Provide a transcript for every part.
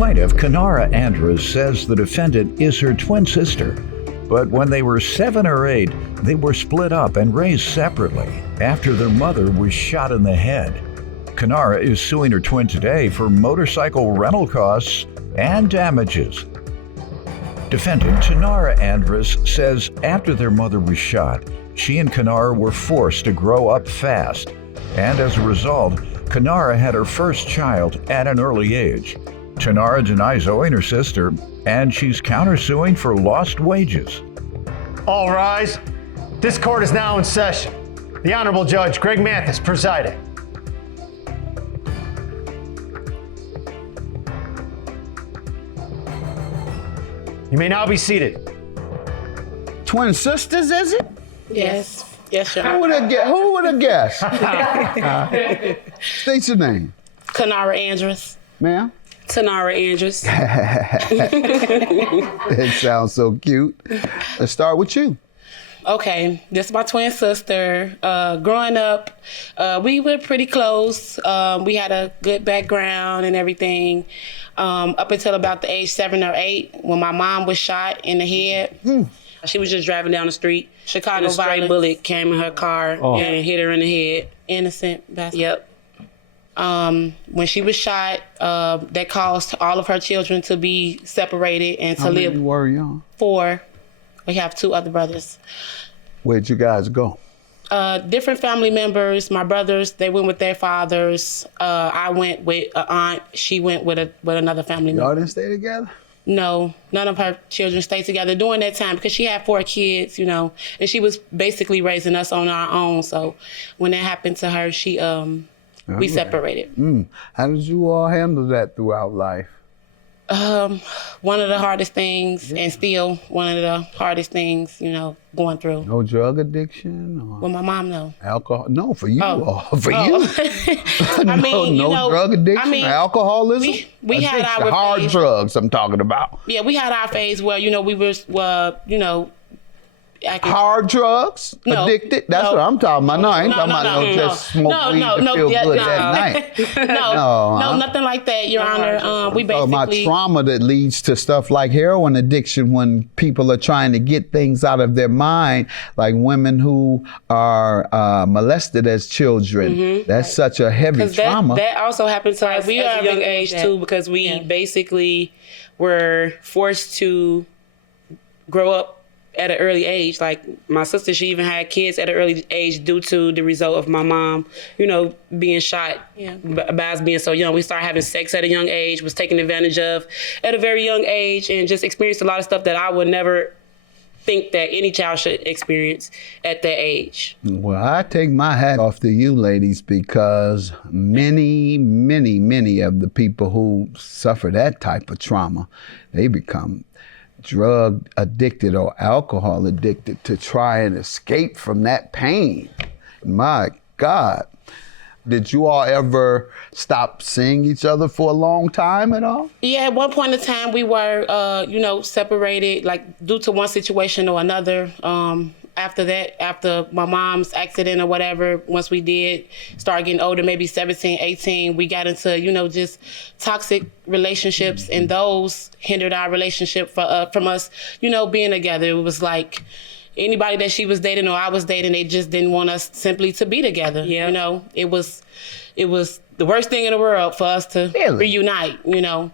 plaintiff, Kenara Andrus, says the defendant is her twin sister. But when they were 7 or 8, they were split up and raised separately after their mother was shot in the head. Kenara is suing her twin today for motorcycle rental costs and damages. Defendant Kenara Andrus says after their mother was shot, she and Kenara were forced to grow up fast. And as a result, Kenara had her first child at an early age. Kenara denies owing her sister, and she's countersuing for lost wages. All rise. This court is now in session. The Honorable Judge Greg Mathis presiding. You may now be seated. Twin sisters, is it? Yes. Yes, Your Honor. Who would have guessed? State your name. Kenara Andrus. Ma'am? Kenara Andrus. It sounds so cute. Let's start with you. Okay, this is my twin sister. Growing up, we were pretty close. We had a good background and everything. Up until about the age 7 or 8, when my mom was shot in the head. She was just driving down the street. Chicago a stray bullet came in her car and hit her in the head. Innocent bastard. Yep. When she was shot, that caused all of her children to be separated and to live. How many were you? 4. We have 2 other brothers. Where'd you guys go? Different family members. My brothers, they went with their fathers. I went with an aunt. She went with another family member. Y'all didn't stay together? No, none of her children stayed together during that time because she had 4 kids, and she was basically raising us on our own. So when that happened to her, we separated. How did you all handle that throughout life? One of the hardest things, and still one of the hardest things, going through. No drug addiction? Or Well, my mom, no. alcohol? No, for you. Oh. For Oh. you. I mean, no drug addiction, alcoholism? we had Addiction, our hard phase. drugs I'm talking about. Yeah, we had our phase where, we were, acting. Hard drugs? No. Addicted? That's No. what I'm talking about. No, I ain't No, talking about no, just smoke weed to feel good that night. No, nothing like that, Your Honor. We talking about basically trauma that leads to stuff like heroin addiction when people are trying to get things out of their mind, like women who are molested as children. That's such a heavy trauma. That also happened to us We at are a young age too, because we basically were forced to grow up at an early age. Like my sister, she even had kids at an early age due to the result of my mom, being shot by us being so young. We started having sex at a young age, was taken advantage of at a very young age, and just experienced a lot of stuff that I would never think that any child should experience at that age. Well, I take my hat off to you ladies, because many, many, many of the people who suffer that type of trauma, they become drug addicted or alcohol addicted to try and escape from that pain. My God. Did you all ever stop seeing each other for a long time at all? Yeah, at one point in time we were, separated, like due to one situation or another. After that, after my mom's accident or whatever, once we did start getting older, maybe 17, 18, we got into, just toxic relationships, and those hindered our relationship from us, being together. It was like anybody that she was dating or I was dating, they just didn't want us simply to be together. Yeah. It was the worst thing in the world for us to reunite, but,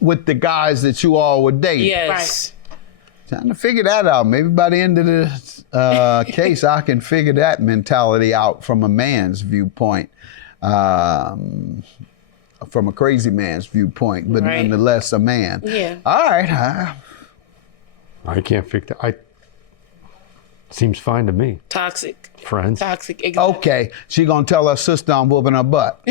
With the guys that you all were dating? Yes. Right. Trying to figure that out. Maybe by the end of this case, I can figure that mentality out from a man's viewpoint, from a crazy man's viewpoint, but nonetheless a man. Yeah. All right. I can't figure that. Seems fine to me. Toxic. Friends. Toxic. Exactly. Okay, she gonna tell her sister I'm whooping her butt.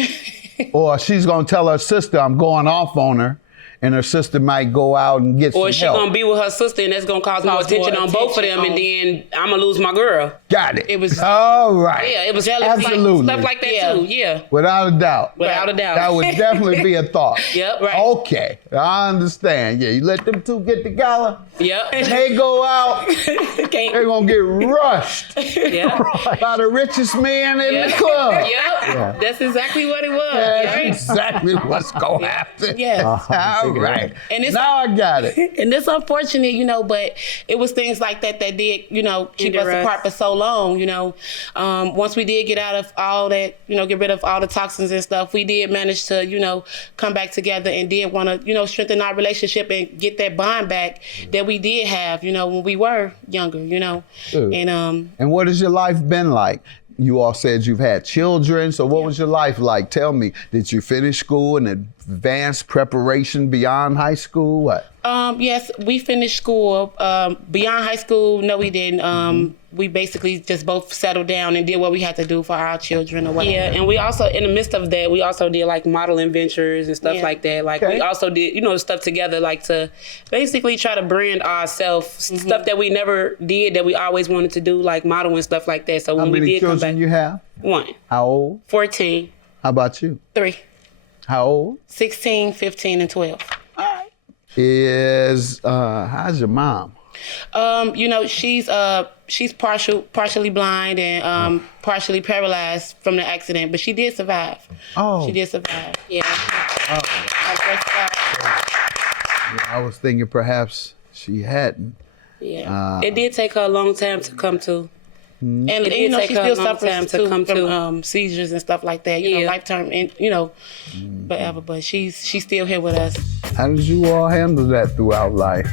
Or she's gonna tell her sister I'm going off on her, and her sister might go out and get some Or help. she gonna be with her sister, and that's gonna cause more attention on both of them, and then I'm gonna lose my girl. Got it. It was- all right. Yeah, it was Absolutely. stuff like that too. Yeah, Without a doubt. without a doubt. That would definitely be a thought. Yep, right. Okay, I understand. Yeah, you let them two get together. Yep. They go out. They're gonna get rushed Yeah. by the richest man in the club. Yep. That's exactly what it was. Yeah, she exactly what's gonna happen. Yes. All right. And it's, now I got it. And it's unfortunate, but it was things like that did, keep us apart for so long, Once we did get out of all that, get rid of all the toxins and stuff, we did manage to, come back together and did want to, strengthen our relationship and get that bond back that we did have, when we were younger, And what has your life been like? You all said you've had children, so what was your life like? Tell me, did you finish school and advanced preparation beyond high school? What? Yes, we finished school. Beyond high school, no, we didn't. We basically just both settled down and did what we had to do for our children or whatever. Yeah, and we also, in the midst of that, we also did like modeling ventures and stuff like that. Like we also did, stuff together like to basically try to brand ourselves, stuff that we never did that we always wanted to do, like modeling stuff like that. So when we did come back. How many children you have? 1. How old? 14. How about you? 3. How old? 16, 15, and 12. How's your mom? She's partially blind and partially paralyzed from the accident, but she did survive. Oh. She did survive. Yeah. Oh. I was thinking perhaps she hadn't. Yeah. It did take her a long time to come to. And she still suffers too from seizures and stuff like that. Lifetime, forever. But she's still here with us. How did you all handle that throughout life?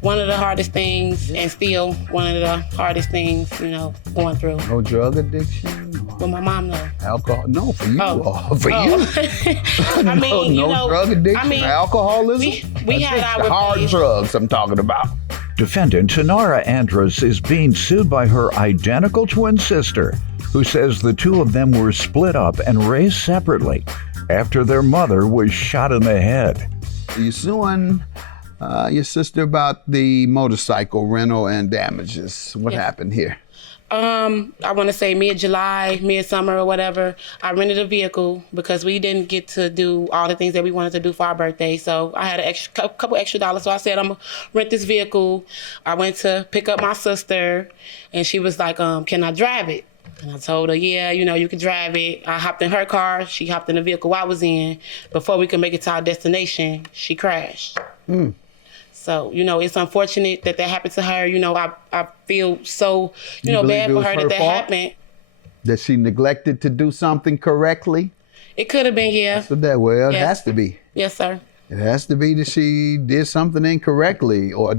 One of the hardest things, and still one of the hardest things, going through. No drug addiction? Well, my mom, no. Alcohol? No, for you all. For you? I mean, no drug addiction, alcoholism? We had our hard drugs I'm talking about. Defendant Tanara Andrus is being sued by her identical twin sister, who says the two of them were split up and raised separately after their mother was shot in the head. Are you suing your sister about the motorcycle rental and damages? What happened here? I want to say mid-summer or whatever, I rented a vehicle because we didn't get to do all the things that we wanted to do for our birthday. So I had a couple extra dollars. So I said, I'm going to rent this vehicle. I went to pick up my sister and she was like, can I drive it? And I told her, yeah, you can drive it. I hopped in her car. She hopped in the vehicle I was in. Before we could make it to our destination, she crashed. So, it's unfortunate that happened to her. I feel so, bad for her that happened. That she neglected to do something correctly? It could have been, yeah. It has to be. Yes, sir. It has to be that she did something incorrectly or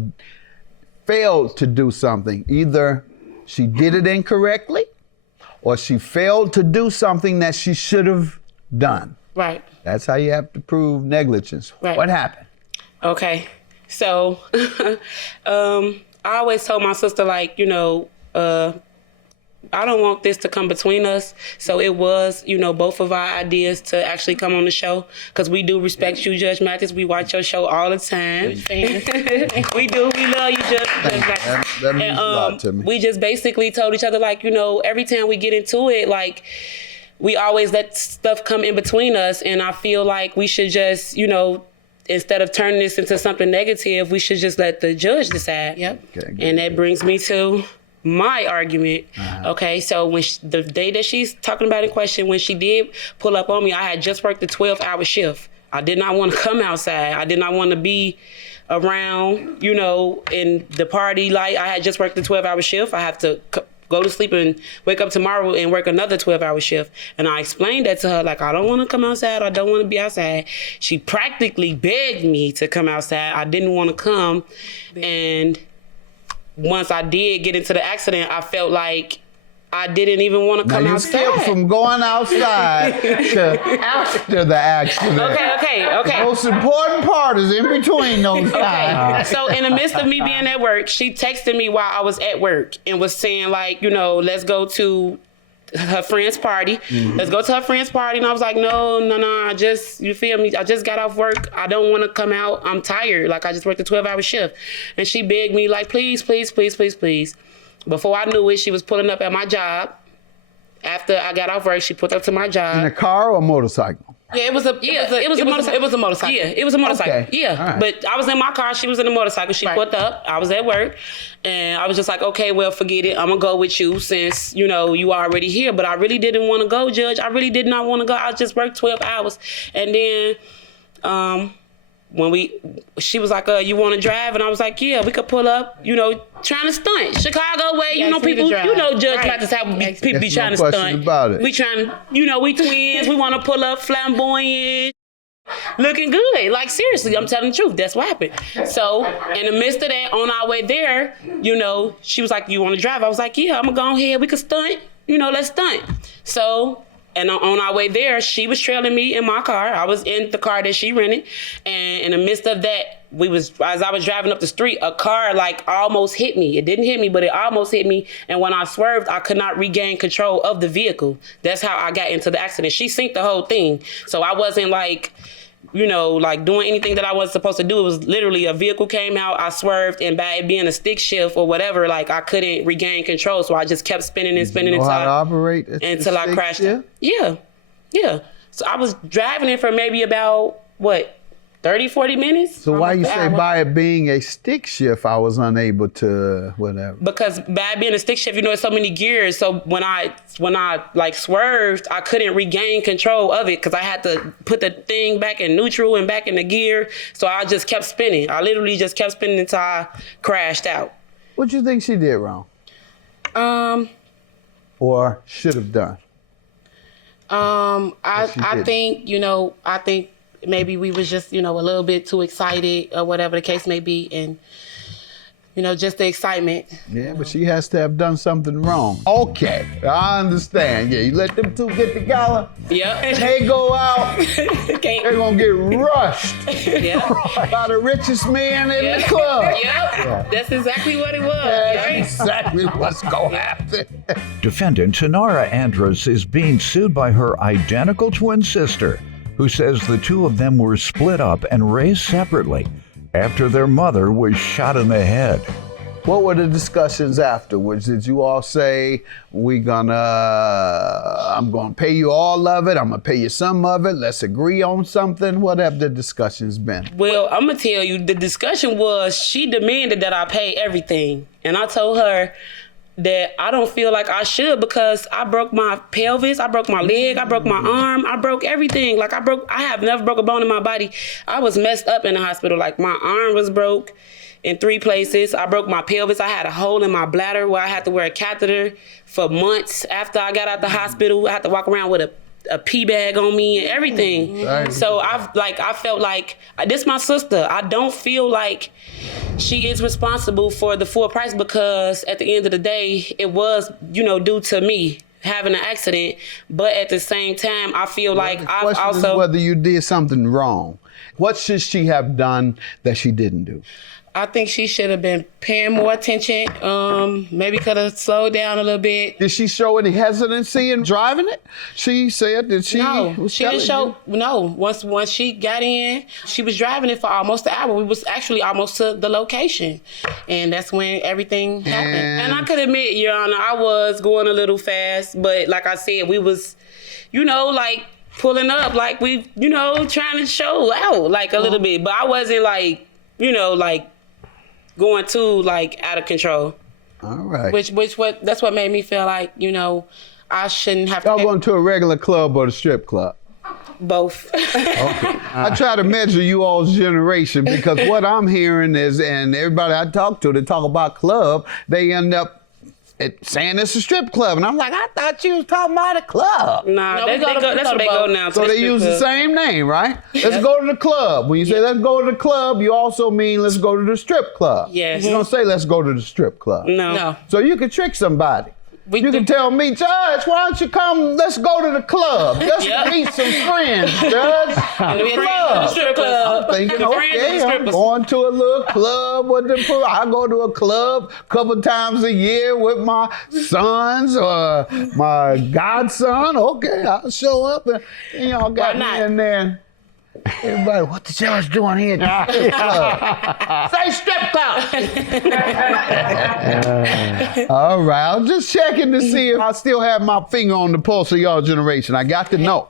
failed to do something. Either she did it incorrectly or she failed to do something that she should have done. Right. That's how you have to prove negligence. Right. What happened? Okay. So, I always told my sister, I don't want this to come between us. So it was, both of our ideas to actually come on the show because we do respect you, Judge Mathis. We watch your show all the time. We do. We love you, Judge Mathis. That means a lot to me. We just basically told each other, every time we get into it, we always let stuff come in between us. And I feel like we should just, instead of turning this into something negative, we should just let the judge decide. Yep. Okay, and that brings me to my argument. Okay, so when the day that she's talking about in question, when she did pull up on me, I had just worked a 12-hour shift. I did not want to come outside. I did not want to be around, in the party light. I had just worked a 12-hour shift. I have to go to sleep and wake up tomorrow and work another 12-hour shift. And I explained that to her, I don't want to come outside. I don't want to be outside. She practically begged me to come outside. I didn't want to come. And once I did get into the accident, I felt like I didn't even want to come outside. You skipped from going outside to after the accident. Okay. The most important part is in between those times. So in the midst of me being at work, she texted me while I was at work and was saying let's go to her friend's party. Let's go to her friend's party. And I was like, no, you feel me? I just got off work. I don't want to come out. I'm tired. I just worked a 12-hour shift. And she begged me please. Before I knew it, she was pulling up at my job. After I got off work, she pulled up to my job. In a car or a motorcycle? Yeah, it was a motorcycle. Yeah, it was a motorcycle. Okay. Yeah, All right. but I was in my car. She was in the motorcycle. She Right. put up. I was at work, and I was just like, okay, well, forget it. I'm gonna go with you since you already here. But I really didn't want to go, Judge. I really did not want to go. I just worked 12 hours, and then when she was like, you want to drive? And I was like, yeah, we could pull up, trying to stunt. Chicago way, people, Judge Mathis, how people be There's trying no to question stunt. about it. We trying, we twins, we want to pull up flamboyant, looking good. Like, seriously, I'm telling the truth. That's what happened. So, in the midst of that, on our way there, she was like, you want to drive? I was like, yeah, I'm going to go ahead. We could stunt. Let's stunt. So, and on our way there, she was trailing me in my car. I was in the car that she rented. And in the midst of that, as I was driving up the street, a car almost hit me. It didn't hit me, but it almost hit me. And when I swerved, I could not regain control of the vehicle. That's how I got into the accident. She synced the whole thing. So I wasn't doing anything that I wasn't supposed to do. It was literally a vehicle came out, I swerved, and by it being a stick shift or whatever, I couldn't regain control. So I just kept spinning and spinning How to operate until I crashed. Yeah. Yeah. So I was driving it for maybe about, 30, 40 minutes? So why you say by it being a stick shift, I was unable to whatever? Because by it being a stick shift, it's so many gears. So when I swerved, I couldn't regain control of it because I had to put the thing back in neutral and back in the gear. So I just kept spinning. I literally just kept spinning until I crashed out. What you think she did wrong? Or should have done? I think maybe we was just, a little bit too excited or whatever the case may be. And, just the excitement. Yeah, but she has to have done something wrong. Okay, I understand. Yeah, you let them two get together. Yep. They go out. They're going to get rushed by the richest man in the club. Yep. Yeah. That's exactly what it was. That's Right? exactly what's going to happen. Defendant Tanara Andrus is being sued by her identical twin sister, who says the two of them were split up and raised separately after their mother was shot in the head. What were the discussions afterwards? Did you all say, I'm gonna pay you all of it, I'm gonna pay you some of it, let's agree on something? What have the discussions been? Well, I'm going to tell you, the discussion was she demanded that I pay everything. And I told her that I don't feel like I should because I broke my pelvis, I broke my leg, I broke my arm, I broke everything. I have never broke a bone in my body. I was messed up in the hospital. My arm was broke in 3 places. I broke my pelvis. I had a hole in my bladder where I had to wear a catheter for months after I got out the hospital. I had to walk around with a pee bag on me and everything. Right. So I felt like this my sister. I don't feel like she is responsible for the full price because at the end of the day, it was, due to me having an accident. But at the same time, I feel like I've The question is whether you did something wrong. What should she have done that she didn't do? I think she should have been paying more attention. Maybe could have slowed down a little bit. Did she show any hesitancy in driving it? She said that she No, she didn't show. No, once she got in, she was driving it for almost an hour. We was actually almost to the location, and that's when everything happened. And I could admit, Your Honor, I was going a little fast, but like I said, we was, pulling up, we, trying to show out a little bit, but I wasn't going too out of control. All right. That's what made me feel like, I shouldn't have to. Y'all going to a regular club or the strip club? Both. Okay. I try to measure you all's generation because what I'm hearing is, and everybody I talk to, they talk about club, they end up saying it's a strip club. And I'm like, I thought you was talking about a club. Nah, that's where they go now. So they use the same name, right? Let's go to the club. When you say let's go to the club, you also mean let's go to the strip club. Yes. You don't say let's go to the strip club. No. So you can trick somebody. You can tell me, Judge, why don't you come, let's go to the club. Let's meet some friends, Judge. The strip club. I'm thinking, okay, I'm going to a little club with the I go to a club a couple times a year with my sons or my godson. Okay, I'll show up and y'all got me in there. Everybody, what the judge doing here at the strip club? Say strip club. All right, I'm just checking to see if I still have my finger on the pulse of y'all generation. I got to know.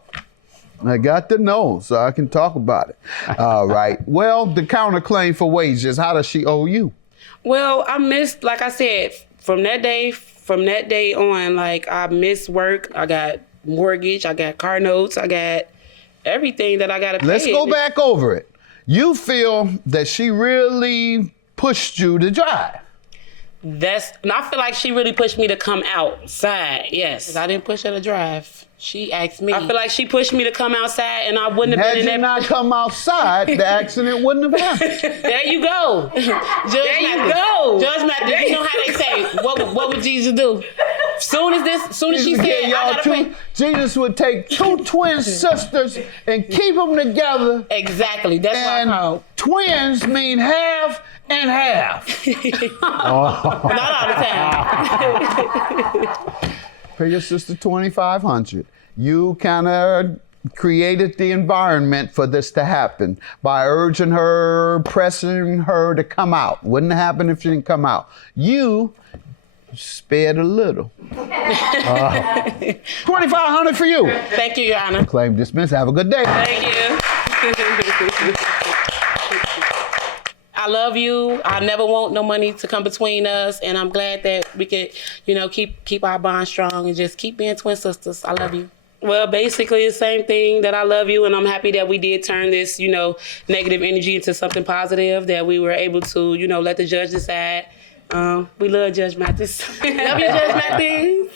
I got to know so I can talk about it. All right. Well, the counterclaim for wages, how does she owe you? Well, I missed, like I said, from that day on, like I missed work. I got mortgage, I got car notes, I got everything that I got to pay. Let's go back over it. You feel that she really pushed you to drive. I feel like she really pushed me to come outside. Yes. I didn't push her to drive. She asked me. I feel like she pushed me to come outside, and I wouldn't have Had been in you that. not come outside, the accident wouldn't have happened. There you go. There you go. Judge Mathis, you know how they say, what would Jesus do? Soon as she said, I gotta pay. Jesus would take two twin sisters and keep them together. Exactly. That's what I And called. twins mean half and half. Not all the time. Pay your sister $2,500. You kind of created the environment for this to happen by urging her, pressing her to come out. Wouldn't have happened if she didn't come out. You spared a little. $2,500 for you. Thank you, Your Honor. Claim dismissed. Have a good day. Thank you. I love you. I never want no money to come between us, and I'm glad that we could, keep our bond strong and just keep being twin sisters. I love you. Well, basically the same thing, that I love you, and I'm happy that we did turn this, negative energy into something positive, that we were able to, let the judge decide. We love Judge Mathis. Love you, Judge Mathis.